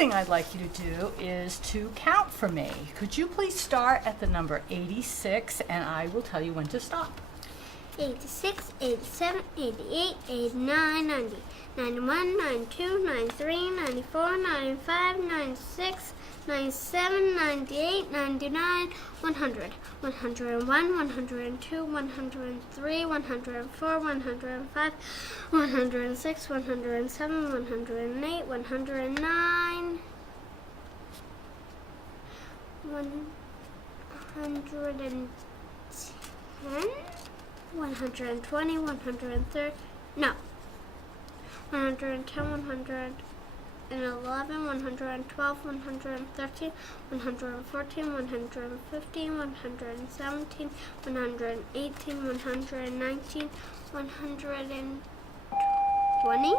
thing I'd like you to do is to count for me. Could you please start at the number 86 and I will tell you when to stop. 86, 87, 88, 89, 90, 91, 92, 93, 94, 95, 96, 97, 98, 99, 100, 101, 102, 103, 104, 105, 106, 107, 108, 109, 110, 120, 130, no, 110, 111, 112, 113, 114, 115, 117, 118, 119, 120.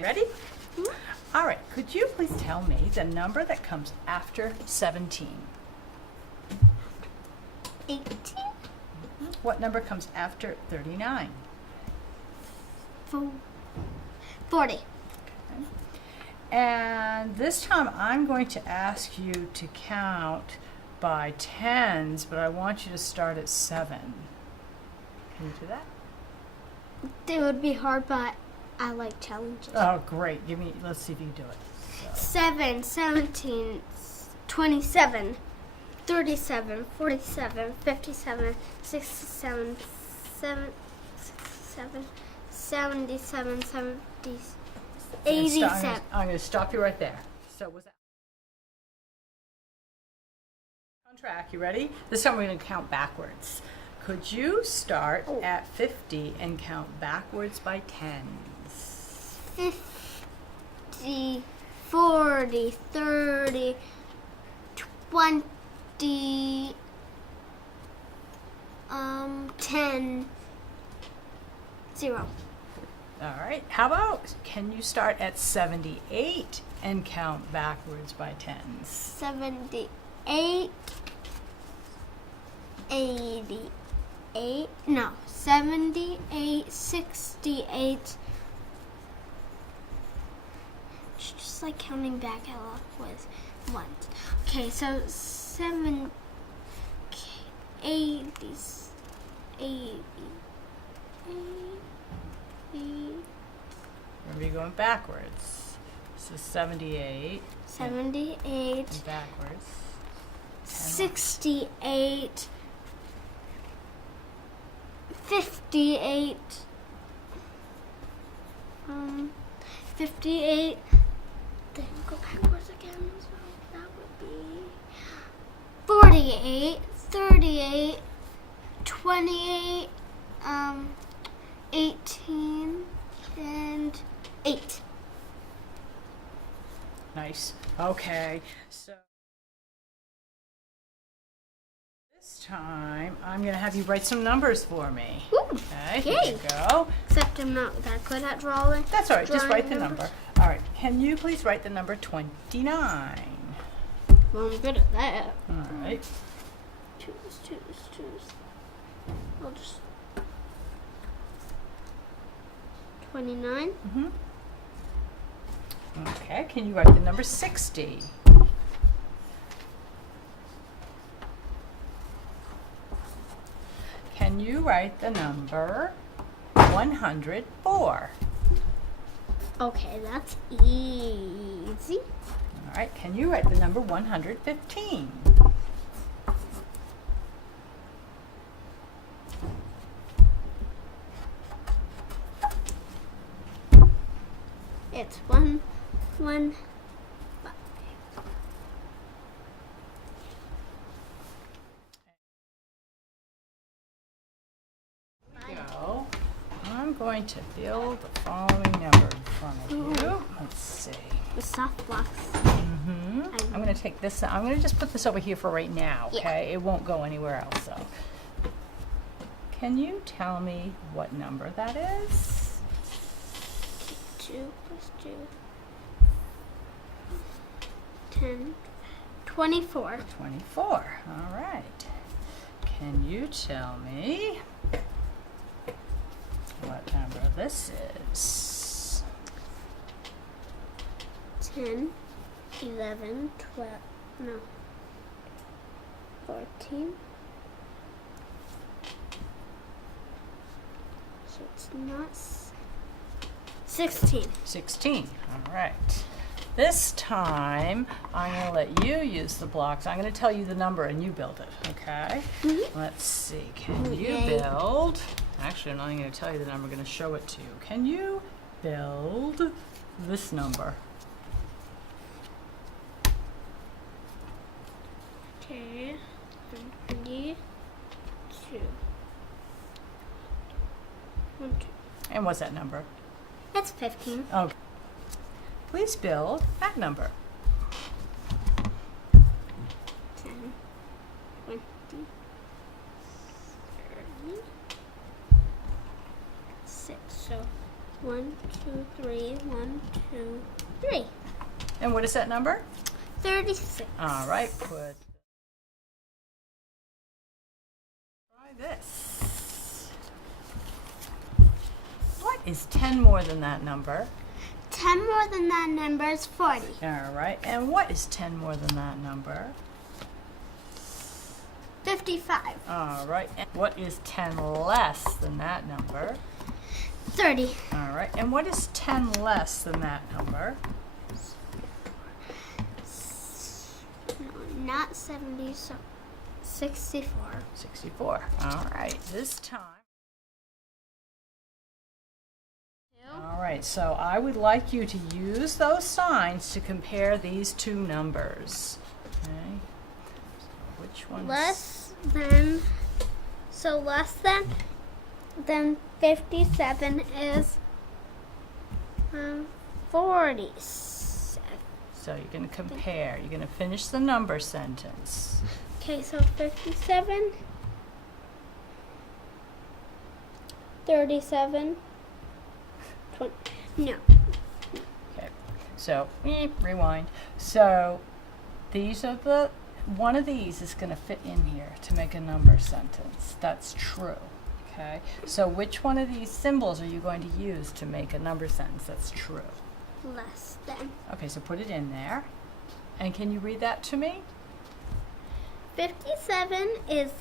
Ready? All right, could you please tell me the number that comes after 17? 18. What number comes after 39? 40. And this time I'm going to ask you to count by tens, but I want you to start at 7. Can you do that? It would be hard, but I like challenges. Oh, great. Let's see if you can do it. So. 7, 17, 27, 37, 47, 57, 67, 77, 77, 70, 87. I'm going to stop you right there. So was that on track? You ready? This time we're going to count backwards. Could you start at 50 and count backwards by tens? 50, 40, 30, 20, 10, 0. All right. How about, can you start at 78 and count backwards by tens? 78, 88, no, 78, 68. It's just like counting back up with ones. Okay, so 7, 80, 80, 80. Remember, you're going backwards. So 78. 78, And backwards. 68, 58, 58, then go backwards again, so that would be 48, 38, 28, 18, and 8. Nice. Okay. So this time I'm going to have you write some numbers for me. Ooh, Okay. Here you go. Except I'm not that good at drawing. That's all right. Just Drawing write the numbers. number. All right. Can you please write the number 29? Well, I'm good at that. All right. Choose. I'll just 29. Mm-hmm. Okay. Can you write the number 60? Can you write the number 104? Okay, that's easy. All right. Can you write the number 115? It's 1, 1, 5. Go. I'm going to build the following number in front of you. Let's see. The soft blocks. I'm going to take this. I'm going to just put this over here for right now. Okay, It won't go anywhere else. So, can you tell me what number that is? 2 plus 2. 10. 24. 24. All right. Can you tell me what number this is? 10. 11, 12, no, 14. So it's not 16. 16. All right. This time, I'm going to let you use the blocks. I'm going to tell you the number and you build it, okay? Let's see. Can you Okay. build? Actually, I'm not even going to tell you the number. I'm going to show it to you. Can you build this number? Okay. 22. 1, 2. And what's that number? That's 15. Okay. Please build that number. 10, 20, 30, 6. So 1, 2, 3, 1, 2, 3. And what is that number? 36. All right, try this. What is 10 more than that number? 10 more than that number is 40. All right, and what is 10 more than that number? 55. All right, and what is 10 less than that number? 30. All right, and what is 10 less than that number? No, not 70, so 64. 64. All right, this time. All right, so I would like you to use those signs to compare these two numbers. Okay, so which one? Less than 57 is 47. So you're going to compare. You're going to finish the number sentence. Okay, so 57, 37, 20. No. Okay, so rewind. So these are one of these is going to fit in here to make a number sentence. That's true. Okay, so which one of these symbols are you going to use to make a number sentence that's true? Less than. Okay, so put it in there. And can you read that to me? 57 is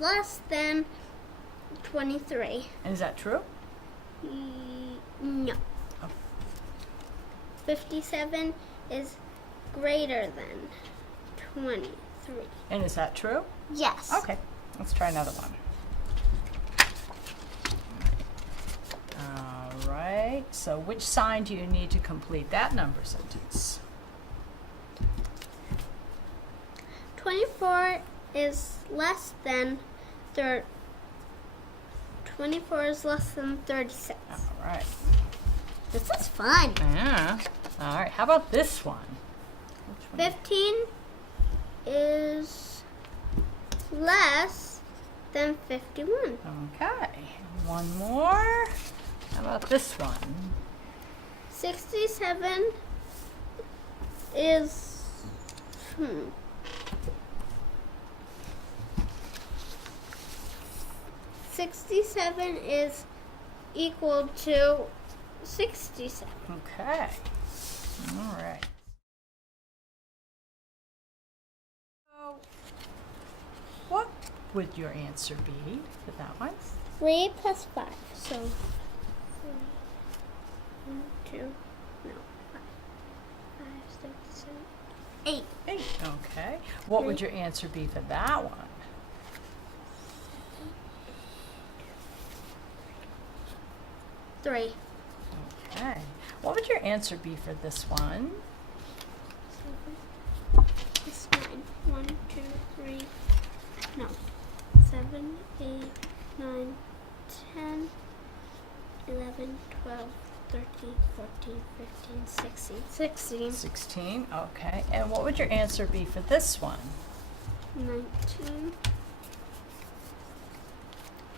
less than 23. And is that true? No. Oh. 57 is greater than 23. And is that true? Yes. Okay, let's try another one. All right, so which sign do you need to complete that number sentence? 24 is less than 24 is less than 36. All right. This is fun. Yeah. All right, how about this one? Which one? 15 is less than 51. Okay, one more. How about this one? 67 is 67 is equal to 67. Okay. All right. So, what would your answer be for that one? 3 plus 5. So 1, 2, no, 5, 6, 7, 8. 8. Okay. What would your answer be for that one? 3. Okay. What would your answer be for this one? 7. It's 9. 1, 2, 3. No. 7, 8, 9, 10, 11, 12, 13, 14, 15, 16. 16. 16. Okay. And what would your answer be for this one? 19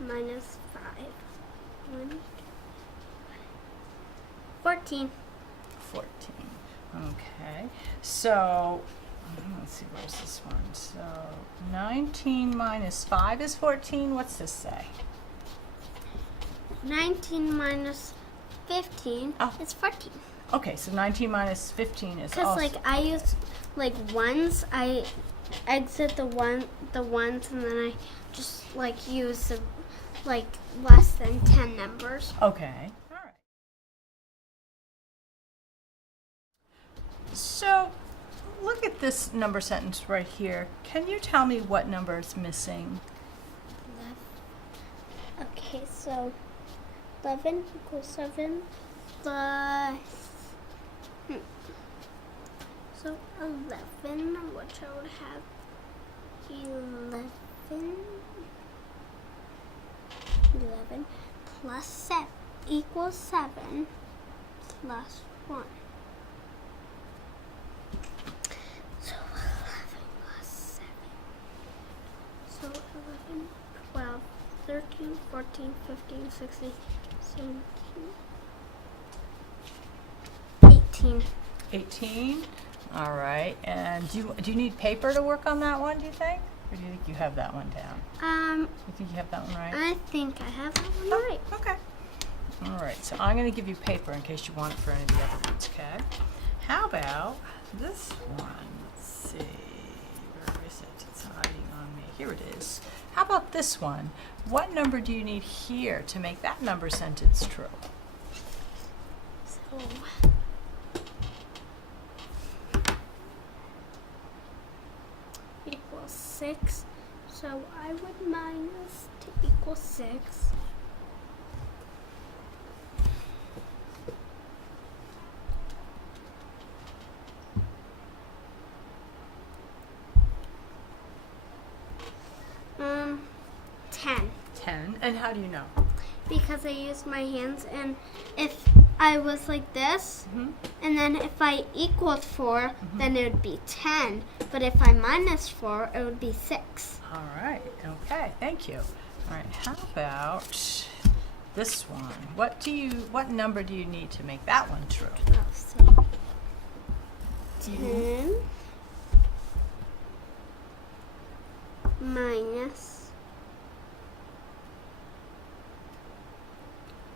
minus 5. 1, 14. 14. Okay. So, let's see, where's this one? So, 19 minus 5 is 14. What's this say? 19 minus 15 Oh. is 14. Okay, so 19 minus 15 is Because also... like I use like ones, I exit the ones, and then I just like use the like less than 10 numbers. Okay, all right. So, look at this number sentence right here. Can you tell me what number is missing? Okay, so 11 equals 7 plus. So 11, which I would have 11 plus 7 equals 7 plus 1. So 11 plus 7. So 11, 12, 13, 14, 15, 16, 17, 18. 18. All right. And do you need paper to work on that one, do you think? Or do you think you have that one down? You think you have that one right? I think I have that one right. Okay. All right. So I'm going to give you paper in case you want it for any of the other ones, okay? How about this one? Let's see. Where is it? It's hiding on me. Here it is. How about this one? What number do you need here to make that number sentence true? So equals 6. So I would minus to equal 6. Um, 10. 10. And how do you know? Because I used my hands, and if I was like this, Mm-hmm. and then if I equaled 4, then it would be 10. But if I minus 4, it would be 6. All right. Okay. Thank you. All right. How about this one? What number do you need to make that one true? So 10 minus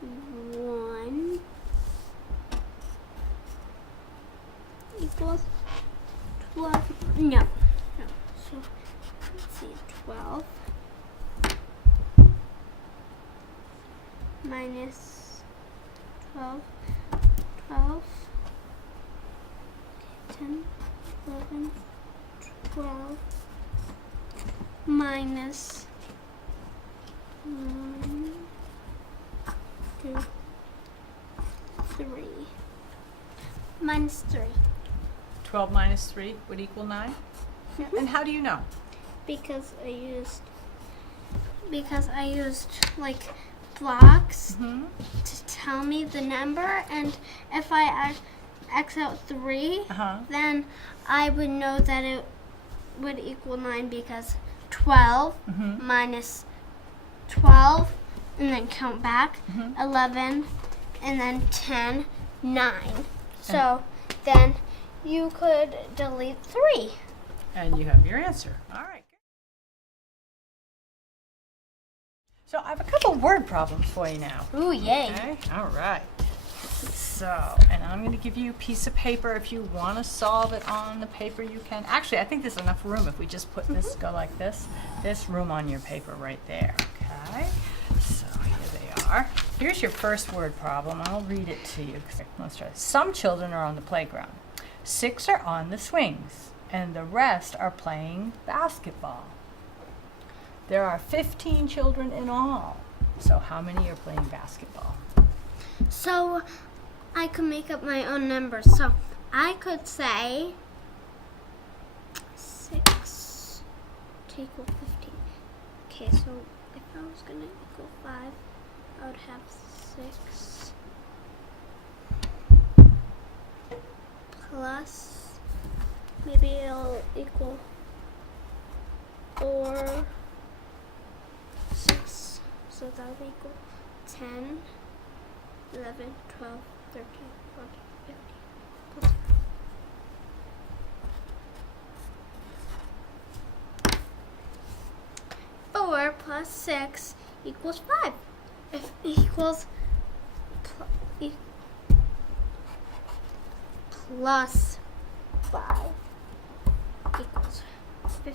1 equals 12. No. So let's see, 12 minus 12, 10, 11, 12 minus 1, 2, 3. Minus 3. 12 minus 3 would equal 9? And how do you know? Because I used like blocks Mm-hmm. to tell me the number, and if I X out 3, Uh-huh. then I would know that it would equal 9, because 12 Mm-hmm. minus 12, and then count back, Mhm. 11, and then 10, 9. So then you could delete 3. And you have your answer. All right. So I have a couple word problems for you now. Ooh, yay. Okay. All right. So, and I'm going to give you a piece of paper. If you want to solve it on the paper, you can. Actually, I think there's enough room if we just put this, go like this. There's room on your paper right there. Okay. So here they are. Here's your first word problem. I'll read it to you. Let's try this. Some children are on the playground. 6 are on the swings, and the rest are playing basketball. There are 15 children in all. So how many are playing basketball? So I could make up my own numbers. So I could say 6 to equal 15. Okay, so if I was going to equal 5, I would have 6 plus, maybe it'll equal 4, 6. So that would equal 10. 11, 12, 13, 14, 15, plus 5. 4 plus 6 equals 5. If equals plus 5 equals 15.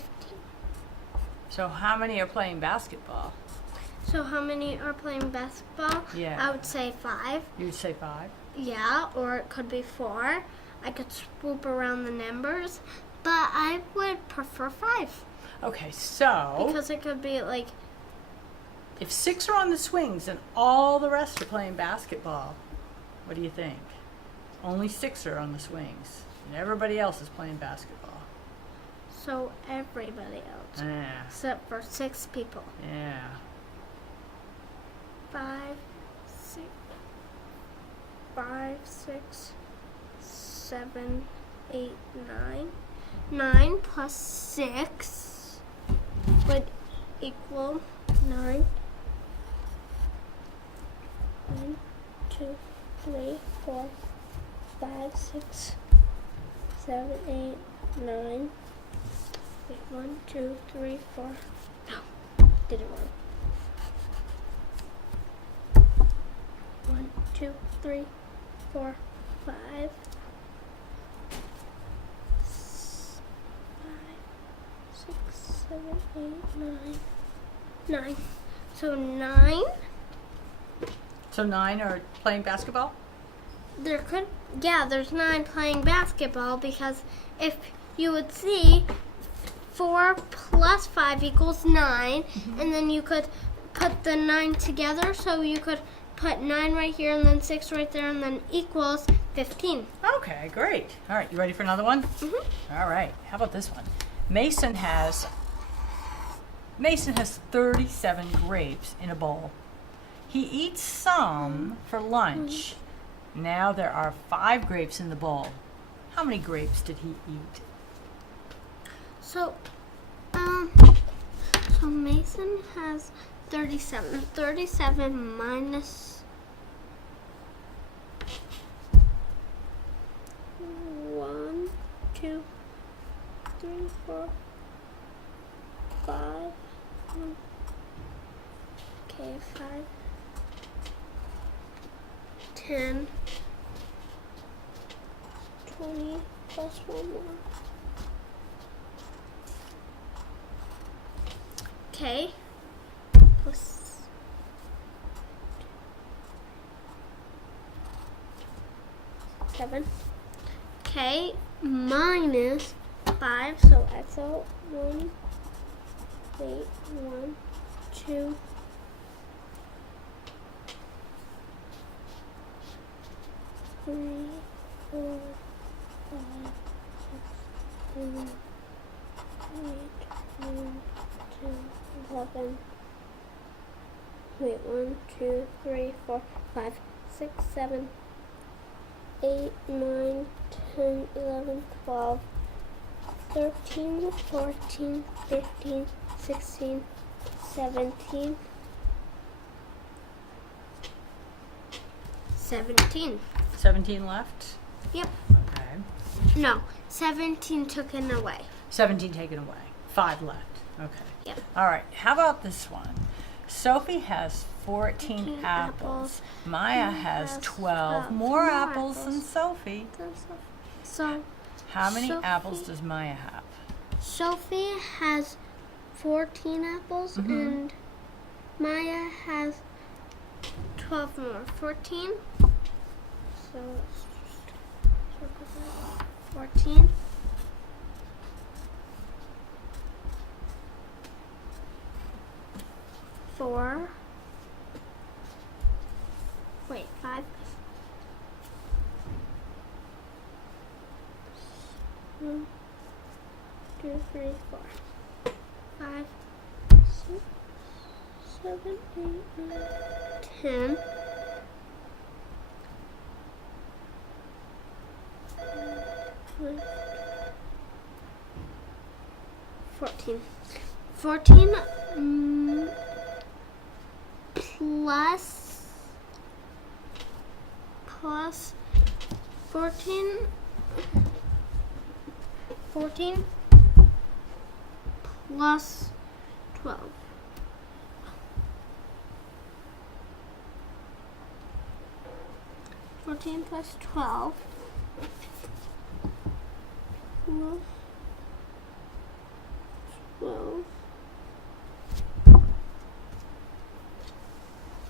So how many are playing basketball? So how many are playing basketball? Yeah. I would say 5. You would say 5? Yeah, or it could be 4. I could swoop around the numbers, but I would prefer 5 Okay, so because it could be like, if 6 are on the swings and all the rest are playing basketball, what do you think? Only 6 are on the swings, and everybody else is playing basketball. so everybody else Yeah, except for 6 people. yeah. 5, 6, 5, 6, 7, 8, 9. 9 plus 6 would equal 9. 1, 2, 3, 4, 5, 6, 7, 8, 9. Wait, 1, 2, 3, 4. No, did it wrong. 1, 2, 3, 4, 5, 6, 7, 8, 9. 9. So 9. So 9 are playing basketball? There's 9 playing basketball because if you would see 4 plus 5 equals 9, and then you could put the 9 together, so you could put 9 right here and then 6 right there and then equals 15. Okay, great. All right, you ready for another one? Mm-hmm. All right, how about this one? Mason has 37 grapes in a bowl. He eats some for lunch. Now there are 5 grapes in the bowl. How many grapes did he eat? So Mason has 37. 37 minus 1, 2, 3, 4, 5. Okay, 5. 10, 20 plus 1 more. Okay, plus 7. Okay, minus 5, so X out 1, 8, 1, 2, 3, 4, 5, 6, 7, 8, 9, 10, 11. Wait, 1, 2, 3, 4, 5, 6, 7, 8, 9, 10, 11, 12, 13, 14, 15, 16, 17. 17. 17 left? Yep. Okay. No, 17 taken away. 17 taken away. 5 left. Okay. Yep. All right, how about this one? Sophie has 14 apples. apples. Maya Maya has has 12. 12. More More apples than apples. Sophie. So How many Sophie- apples does Maya have? Sophie has 14 apples and Maya has 12 more. 14. So let's just circle that. 14. Four. Wait, 5. 1, 2, 3, 4. 5, 6, 7, 8, 9, 10. 14. 14 plus 14 plus 12. 14 plus 12 plus 12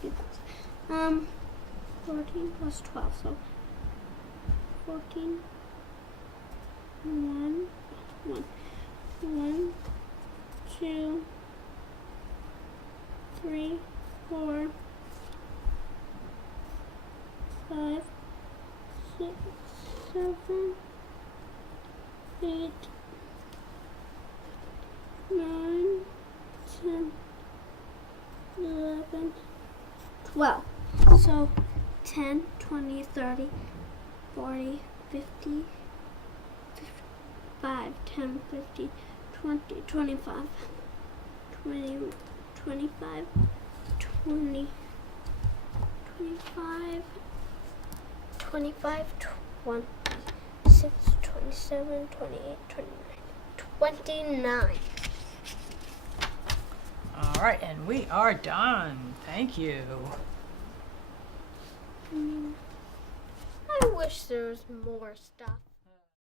equals 14 plus 12, so 14 1 2 3 4 5 6 7 8 9 10 11 12. So 10, 20, 30, 40, 50, 5, 10, 15, 20, 25, 20, 25, 20, 25, 25, 26, 27, 28, 29. All right, and we are done. Thank you. I wish there was more stuff.